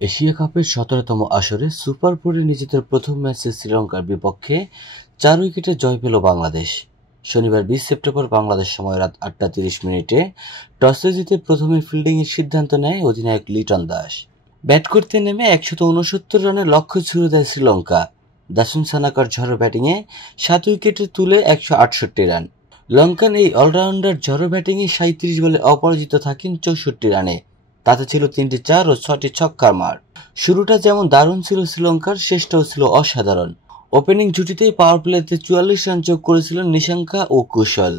Asia কাপের ১৭তম আসরে সুপার ফোরে নিজেদের প্রথম ম্যাচে শ্রীলঙ্কার বিপক্ষে ৪ উইকেটে জয় পেল বাংলাদেশ। শনিবার ২০ সেপ্টেম্বর বাংলাদেশ সময় রাত ৮টা ৩০ টসে জিতে প্রথমে ফিল্ডিংয়ের সিদ্ধান্ত নেয় অধিনায়ক লিটন দাস। ব্যাট করতে নেমে ১৬৯ রানের লক্ষ্য ছুড়ে দেয় শ্রীলঙ্কা। দাসুন সানাকার ঝড়ো ব্যাটিংয়ে ৭ উইকেটে তুলে ১৬৮ রান। লঙ্কান এই অলরাউন্ডার ঝড়ো ব্যাটিংয়ে ৩৭ বলে অপরাজিত থাকেন ৬৪ রানে। তাতে ছিল ৩টি ৪ ও ৬টি ছক্কার মার। শুরুটা যেমন দারুণ ছিল শ্রীলঙ্কার, শেষটাও ছিল অসাধারণ। ওপেনিং জুটিতেই পাওয়ার প্লেতে ৪৪ রান যোগ করেছিলেন নিশাঙ্কা ও কুশল।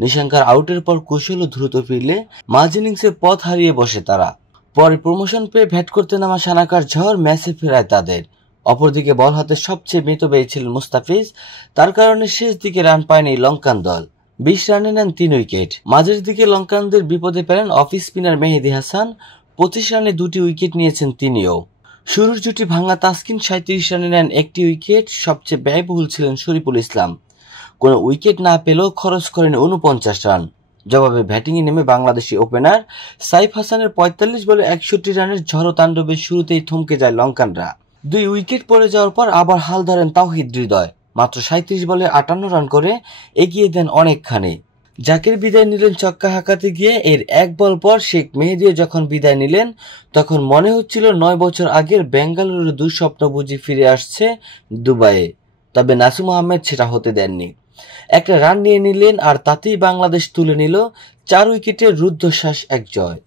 নিশাঙ্কার আউটের পর কুশলও দ্রুত ফিরলে মাঝ ইনিংসে পথ হারিয়ে বসে তারা। পরে প্রমোশন পেয়ে ব্যাট করতে নামা সানাকার ঝড় ম্যাচে ফেরায় তাদের। অপরদিকে বল হাতে সবচেয়ে মিতব্যয়ী ছিলেন মুস্তাফিজ। তার কারণে শেষ দিকে রান পায়নি লঙ্কান দল। ২০ রানে নেন ৩ উইকেট। মাঝের দিকে লঙ্কানদের বিপদে পেলেন অফ স্পিনার মেহেদী হাসান। ২৫ রানে ২টি উইকেট নিয়েছেন তিনিও। শুরুর জুটি ভাঙা তাসকিন ৩৭ রানে নেন ১টি উইকেট। সবচেয়ে ব্যয়বহুল ছিলেন শরীফুল ইসলাম। কোনো উইকেট না পেলেও খরচ করেন ৪৯ রান। জবাবে ব্যাটিংয়ে নেমে বাংলাদেশি ওপেনার সাইফ হাসানের ৪৫ বলে ৬১ রানের ঝড়ো তাণ্ডবের শুরুতেই থমকে যায় লঙ্কানরা। ২ উইকেট পড়ে যাওয়ার পর আবার হাল ধরেন তাওহিদ হৃদয়। মাত্র ৩৭ বলে ৫৮ রান করে এগিয়ে দেন অনেকখানি। জাকির বিদায় নিলেন ছক্কা হাঁকাতে গিয়ে। এর ১ বল পর শেখ মেহেদীও যখন বিদায় নিলেন, তখন মনে হচ্ছিল ৯ বছর আগের বেঙ্গালুরুর দুঃস্বপ্ন বুঝি ফিরে আসছে দুবাইয়ে। তবে নাসুম আহমেদ সেটা হতে দেননি। একটা রান নিয়ে নিলেন আর তাতেই বাংলাদেশ তুলে নিল ৪ উইকেটের রুদ্ধশ্বাস এক জয়।